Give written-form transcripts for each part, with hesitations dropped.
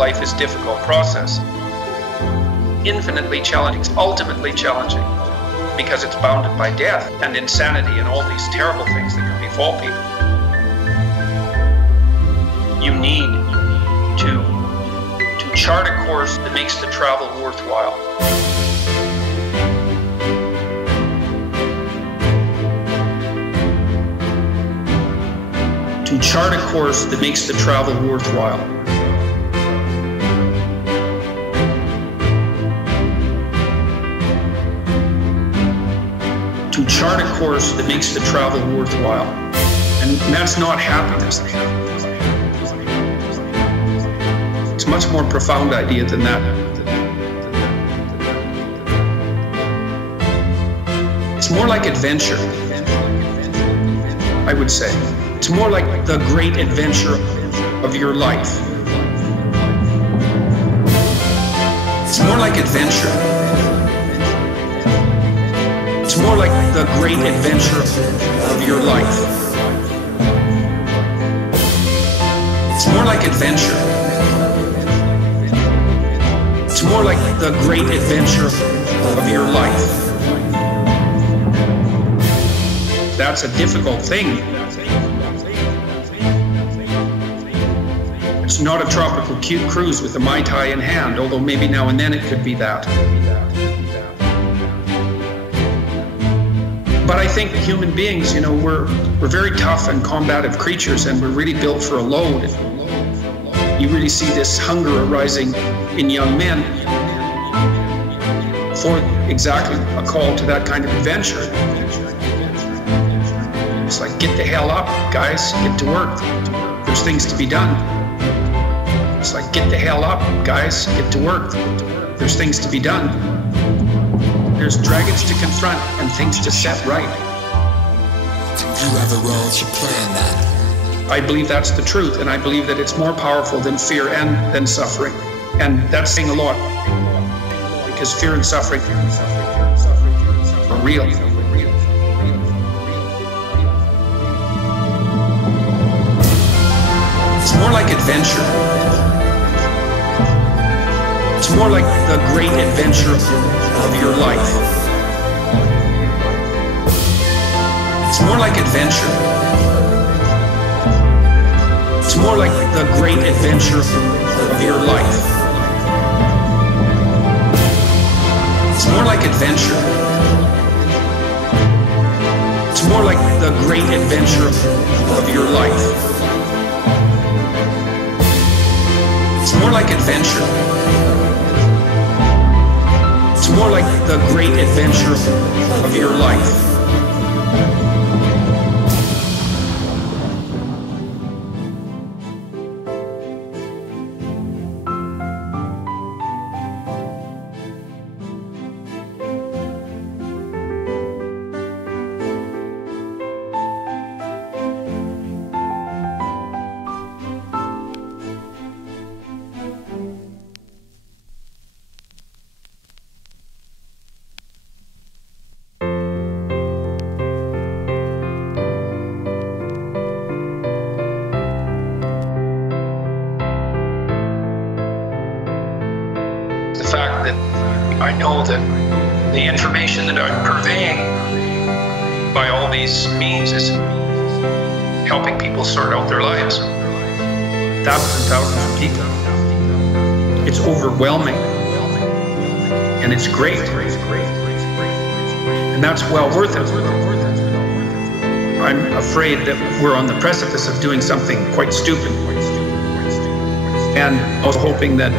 life is a difficult process. Infinitely challenging, ultimately challenging, because it's bounded by death and insanity and all these terrible things that can befall people. You need to chart a course that makes the travel worthwhile. To chart a course that makes the travel worthwhile. To chart a course that makes the travel worthwhile. And that's not happiness. It's a much more profound idea than that. It's more like adventure, I would say. It's more like the great adventure of your life. It's more like adventure. It's more like the great adventure of your life. It's more like adventure. It's more like the great adventure of your life. That's a difficult thing. It's not a tropical cruise with a Mai Tai in hand, although maybe now and then it could be that. But I think human beings, you know, we're very tough and combative creatures, and we're really built for a load. You really see this hunger arising in young men for exactly a call to that kind of adventure. It's like, get the hell up, guys, get to work. There's things to be done. It's like, get the hell up, guys, get to work. There's things to be done. There's dragons to confront and things to set right. You have a role to play in that. I believe that's the truth, and I believe that it's more powerful than fear and than suffering. And that's saying a lot, because fear and suffering are real. It's more like adventure. It's more like the great adventure of your life. It's more like adventure. It's more like the great adventure of your life. It's more like adventure. It's more like the great adventure of your life. It's more like adventure. It's more like the great adventure of your life. The fact that I know that the information that I'm purveying by all these means is helping people sort out their lives. Thousands and thousands of people. It's overwhelming. And it's great. And that's well worth it. I'm afraid that we're on the precipice of doing something quite stupid. And I was hoping that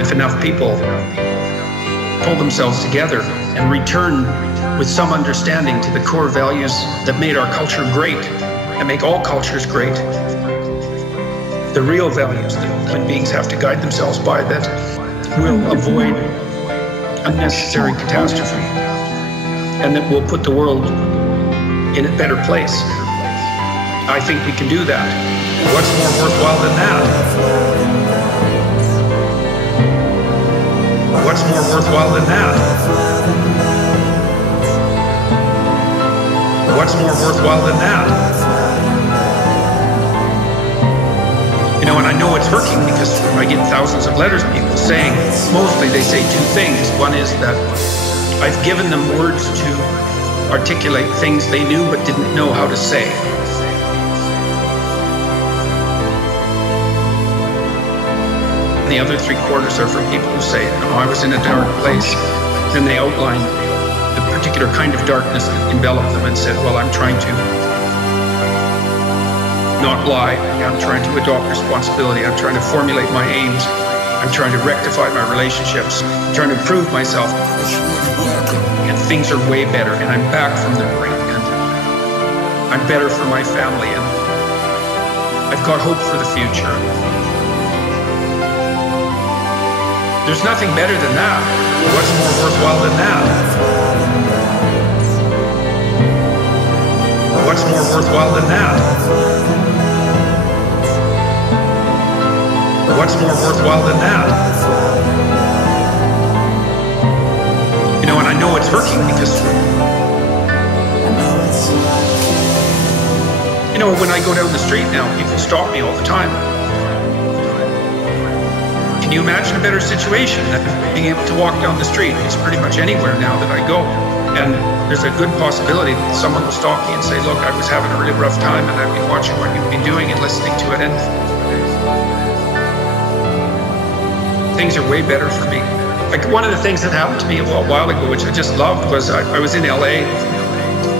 if enough people pull themselves together and return with some understanding to the core values that made our culture great and make all cultures great, the real values that human beings have to guide themselves by, that will avoid unnecessary catastrophe and that will put the world in a better place. I think we can do that. What's more worthwhile than that? What's more worthwhile than that? What's more worthwhile than that? You know, and I know know it's working because I get thousands of letters of people saying, mostly they say two things. One is that I've given them words to articulate things they knew but didn't know how to say. And the other 3/4 are from people who say, I was in a dark place. Then they outline the particular kind of darkness that enveloped them and said, well, I'm trying to not lie. I'm trying to adopt responsibility. I'm trying to formulate my aims. I'm trying to rectify my relationships. I'm trying to improve myself. And things are way better. And I'm back from the brink. And I'm better for my family. And I've got hope for the future. There's nothing better than that. What's more worthwhile than that? What's more worthwhile than that? What's more worthwhile than that? You know, and I know it's working because, you know, when I go down the street now, people stop me all the time. Can you imagine a better situation than being able to walk down the street? It's pretty much anywhere now that I go. And there's a good possibility that someone will stop me and say, look, I was having a really rough time and I've been watching what you've been doing and listening to it. And things are way better for me. Like one of the things that happened to me a while ago, which I just loved, was I was in LA,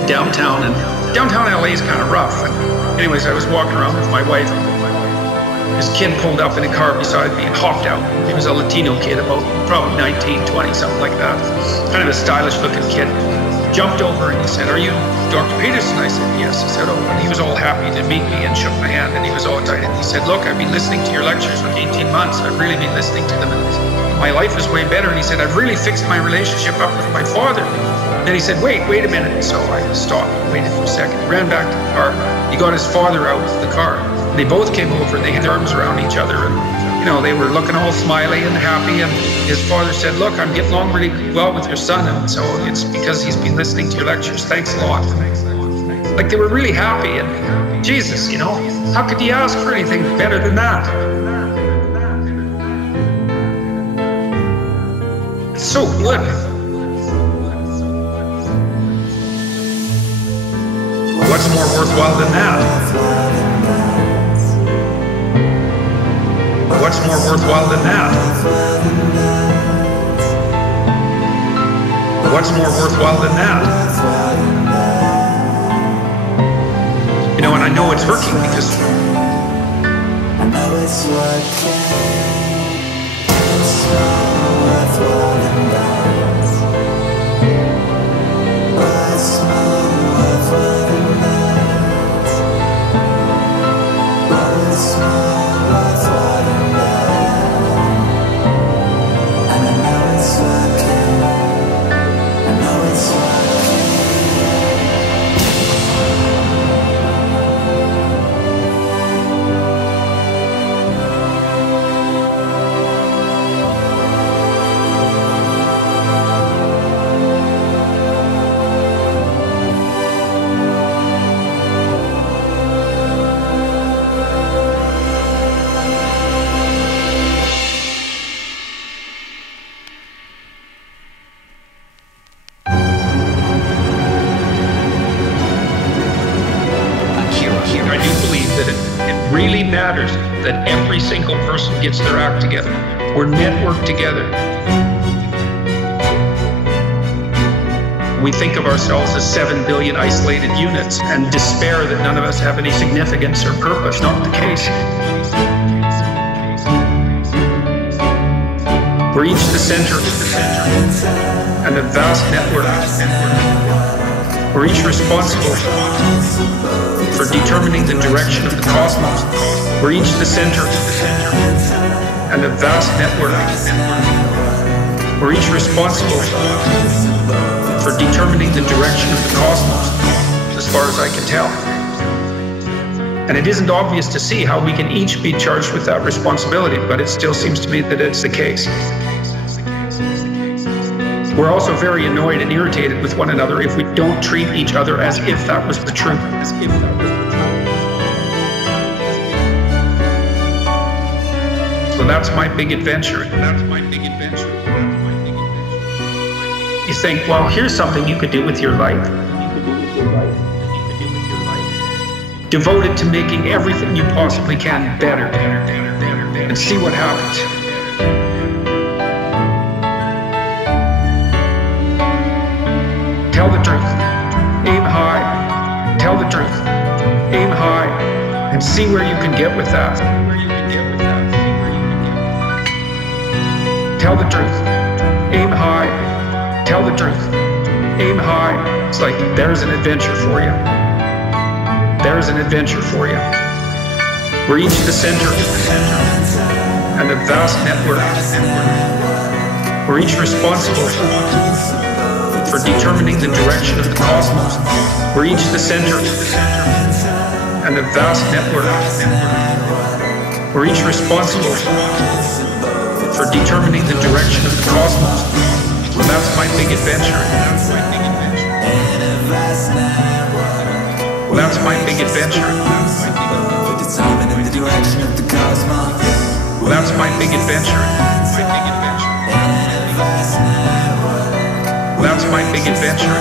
downtown, and downtown LA is kind of rough. And anyways, I was walking around with my wife. This kid pulled up in a car beside me and hopped out. He was a Latino kid, about probably 19, 20, something like that. Kind of a stylish looking kid. Jumped over and he said, are you Dr. Peterson? I said, yes. He said, oh, and he was all happy to meet me and shook my hand and he was all excited. He said, look, I've been listening to your lectures for 18 months. I've really been listening to them and my life is way better. And he said, I've really fixed my relationship up with my father. Then he said, wait a minute. So I stopped, waited for a second, ran back to the car. He got his father out of the car. They both came over and they had their arms around each other and, you know, they were looking all smiley and happy. And his father said, look, I'm getting along really well with your son. And so it's because he's been listening to your lectures. Thanks a lot. Like they were really happy. And Jesus, you know, how could you ask for anything better than that? It's so good. What's more worthwhile than that? What's more worthwhile than that? What's more worthwhile than that? You know, and I know it's working because I know it's working. What's more worthwhile than that? What's more worthwhile than that? What's more worthwhile than matters that every single person gets their act together. We're networked together. We think of ourselves as 7 billion isolated units and despair that none of us have any significance or purpose. Not the case. We're each the center and a vast network. We're each responsible for determining the direction of the cosmos. We're each the center and a vast network. We're each responsible for determining the direction of the cosmos, as far as I can tell. And it isn't obvious to see how we can each be charged with that responsibility, but it still seems to me that it's the case. We're also very annoyed and irritated with one another if we don't treat each other as if that was the truth. So that's my big adventure. You think, well, here's something you could do with your life. Devote it to making everything you possibly can better, and see what happens. Tell the truth. Aim high. Tell the truth. Aim high, and see where you can get with that. Tell the truth. Aim high. Tell the truth. Aim high. It's like there's an adventure for you. There's an adventure for you. We're each the center and a vast network. We're each responsible for determining the direction of the cosmos. We're each the center and a vast network. We're each responsible for determining the direction of the cosmos. Well, that's my big adventure. Well, that's my big adventure. Well, that's my big adventure. Well, that's my big adventure.